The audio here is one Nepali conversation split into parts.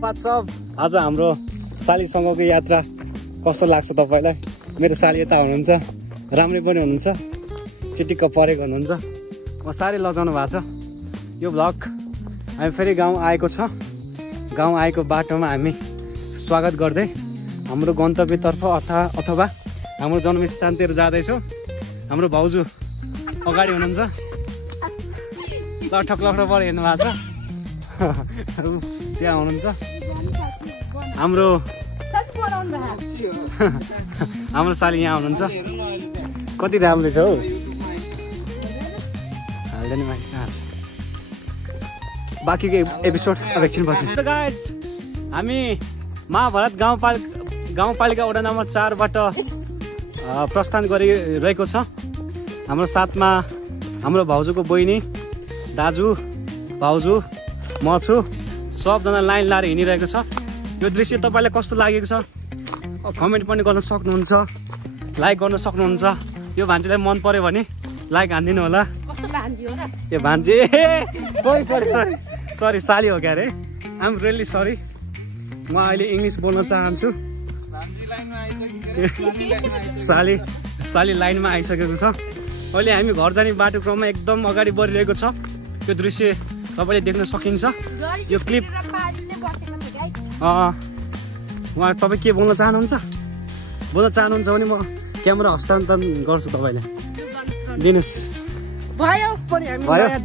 आज हाम्रो सालीसँगको यात्रा कस्तो लाग्छ तपाईलाई? मेरो साली यता हुनुहुन्छ, राम्रै पनि हुनुहुन्छ, चिटिक्क परेको हुनुहुन्छ। म साह्रै लजाउनु भएको छ। यो भ्लग हामी फेरि गाउँ आएको छ। गाउँ आएको बाटोमा हामी स्वागत गर्दै हाम्रो गन्तव्यतर्फ अथवा हाम्रो जन्मस्थानतिर जाँदैछौँ। हाम्रो भाउजू अगाडि हुनुहुन्छ, लठक पर हेर्नु भएको छ। त्यहाँ हुनुहुन्छ हाम्रो साली, यहाँ हुनुहुन्छ। कति राम्रो छ हौ, हाल्दैन माथि कहाँ छ। बाँकीको एपिसोड अब एकछिन पछि। हामी महाभारत गाउँपालिका वडा नम्बर 4बाट प्रस्थान गरिरहेको छ। हाम्रो साथमा हाम्रो भाउजूको बहिनी, दाजु, भाउजू, म छु। सबजना लाइन लाएर हिँडिरहेको छ। यो दृश्य तपाईँलाई कस्तो लागेको छ कमेन्ट पनि गर्न सक्नुहुन्छ, लाइक गर्न सक्नुहुन्छ। यो भान्जीलाई मन पर्यो भने लाइक हानिदिनु होला। यो भान्जी सरी साली हो क्या अरे। I'm really sorry. म अहिले इङ्ग्लिस बोल्न चाहन्छु। साली लाइनमा आइसकेको छ। अहिले हामी घर जाने बाटोक्रममा एकदम अगाडि बढिरहेको छ। यो दृश्य तपाईँले देख्न सकिन्छ। यो क्लिप उहाँ तपाईँ के बोल्न चाहनुहुन्छ भने म क्यामेरा हस्तान्तरण गर्छु तपाईँले। दिनुहोस्। भयो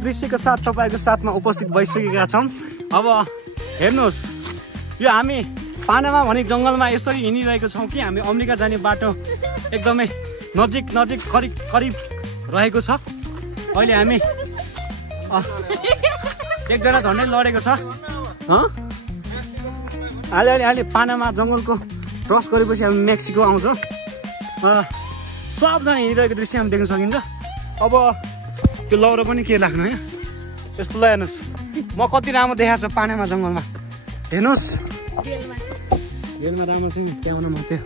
दृश्यको साथ तपाईँको साथमा उपस्थित भइसकेका छौँ। अब हेर्नुहोस्, यो हामी पानामा भने जङ्गलमा यसरी हिँडिरहेको छौँ कि हामी अमेरिका जाने बाटो एकदमै नजिक करिब रहेको छ। अहिले हामी एकजना झन्डै लडेको छ। अलि पानामा जङ्गलको क्रस गरेपछि हामी मेक्सिको आउँछ। सबजना हिँडिरहेको दृश्य हामी देख्न सकिन्छ। अब त्यो लौरो पनि के राख्नु होइन, यस्तो ल हेर्नुहोस् म कति राम्रो देखाएको छ पानामा जङ्गलमा। हेर्नुहोस् रेलमा राम्रो छ नि, त्यहाँ मात्रै।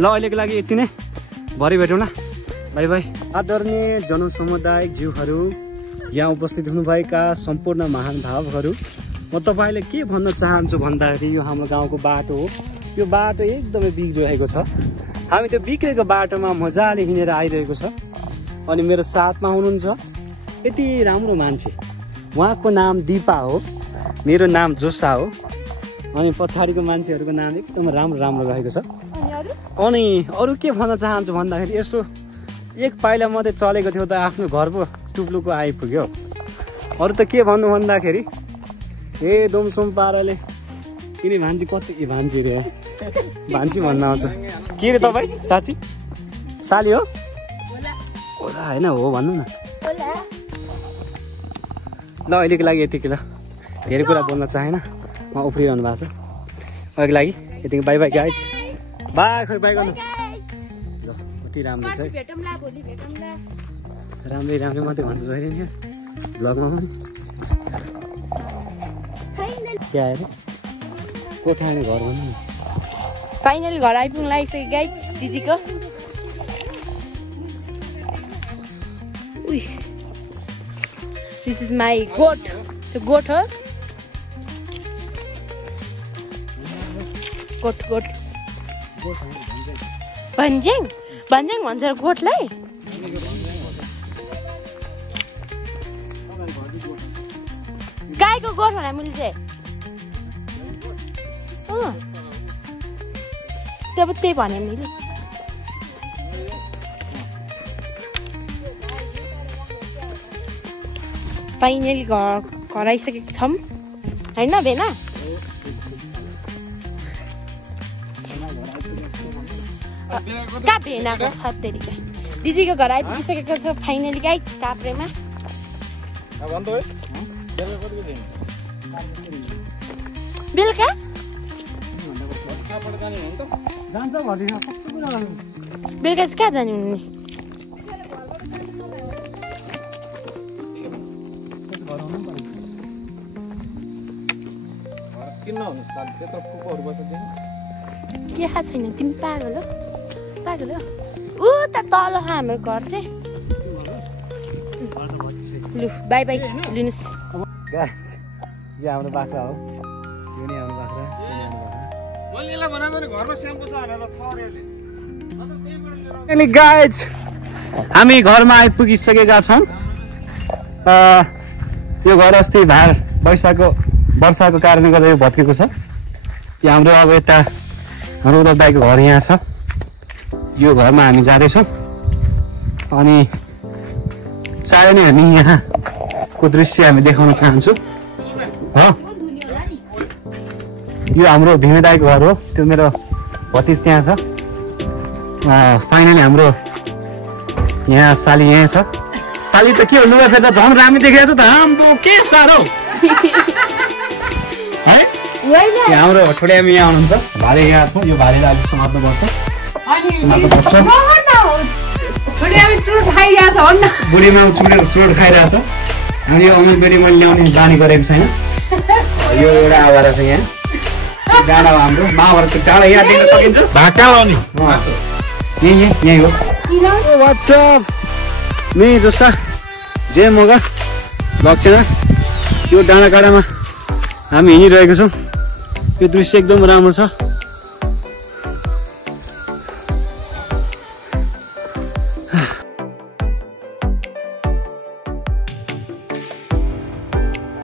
ल अहिलेको लागि यति नै, भरे भेटौँ न, बाई बाई। आदरणीय जनसमुदायिक ज्यूहरू, यहाँ उपस्थित हुनुभएका सम्पूर्ण महानुभावहरू, म तपाईँले के भन्न चाहन्छु भन्दाखेरि यो हाम्रो गाउँको बाटो हो। यो बाटो एकदमै बिग्रेको छ। हामी त्यो बिग्रेको बाटोमा मजाले हिँडेर आइरहेको छ। अनि मेरो साथमा हुनुहुन्छ यति राम्रो मान्छे, उहाँको नाम दिपा हो, मेरो नाम जोसा हो। अनि पछाडिको मान्छेहरूको नाम एकदम राम्रो रहेको छ। अनि अरू के भन्न चाहन्छु भन्दाखेरि यस्तो एक पाइला मात्रै चलेको थियो त आफ्नो घर पो टुप्लुको आइपुग्यो। अरू त के भन्नु भन्दाखेरि ए दोमसोम पाराले यिनी भान्जी कति भान्जी रे भान्जी भन्न आउँछ। के रे तपाईँ साँच्ची साली हो होला होइन हो भन्नु न। ल अहिलेको लागि यतिकै, ल धेरै कुरा बोल्न चाहेन, म उफ्रिरहनु भएको छु। अहिलेको लागि यतिकै, बाई बाई गाइज। बाई खोइ बाई गर्नु। कति राम्रो छ, राम्रै मात्रै भन्छ जहिले नि भ्लगमा पनि। के आएर कोठाने घर भन्नु। फाइनली घर आइपुग्न लागिसक्यो गाइज दिदीको। This is my goat. The goat हो। गोट भन्ज्याङ भन्छ गोठलाई। गाईको गोठ भने मैले चाहिँ त्यही भने मैले। फाइनली घर आइसकेको छौँ होइन भेना। कहाँ भेनाको खत्तेरीका दिदीको घर आइपुगिसकेको छ फाइनली गाइज काप्रेमा। बेलुका बेलुका चाहिँ कहाँ जाने हुने? के थाहा छैन, तिमी पागल हो ऊ त तल हाम्रो घर चाहिँ। लु बाई बाई लिनुहोस्। यो हाम्रो बाख्रा हो। यो नि आउनु बाख्रा मैले यसलाई भनेको नि घरमा स्याम्पू छ भनेर छरेले अनि गाइज हामी घरमा आइपुगिसकेका छौँ यो घर अस्ति वर्षाको कारणले गर्दा यो भत्केको छ यो हाम्रो अब यता रौदर दाइको घर यहाँ छ यो घरमा हामी जाँदैछौँ अनि चाहे नै हामी यहाँको दृश्य हामी देखाउन चाहन्छु हो यो हाम्रो भिमे दाइको घर हो त्यो मेरो भतिज त्यहाँ छ फाइनली हाम्रो यहाँ साली यहाँ छ साली त के हो लुगा फेर्दा झन् रामी देखेको छ त आम्बो के साह्रो है हाम्रो ठुले हामी यहाँ हुनुहुन्छ भाले यहाँ छौँ यो भालेलाई अलिक समात्नुपर्छ बुढीमा चुरोट खाइरहेको छ अनि यो अमिल बेरी मैले ल्याउने बानी गरेको छैन यो एउटा आवारा छ यहाँ डाँडा हो हाम्रो महाभारतको डाँडा यहाँ देख्न सकिन्छ यही हो वाट्सअप मे जोसा जे मगा लक्षणा यो डाँडा काँडामा हामी हिँडिरहेको छौँ यो दृश्य एकदम राम्रो छ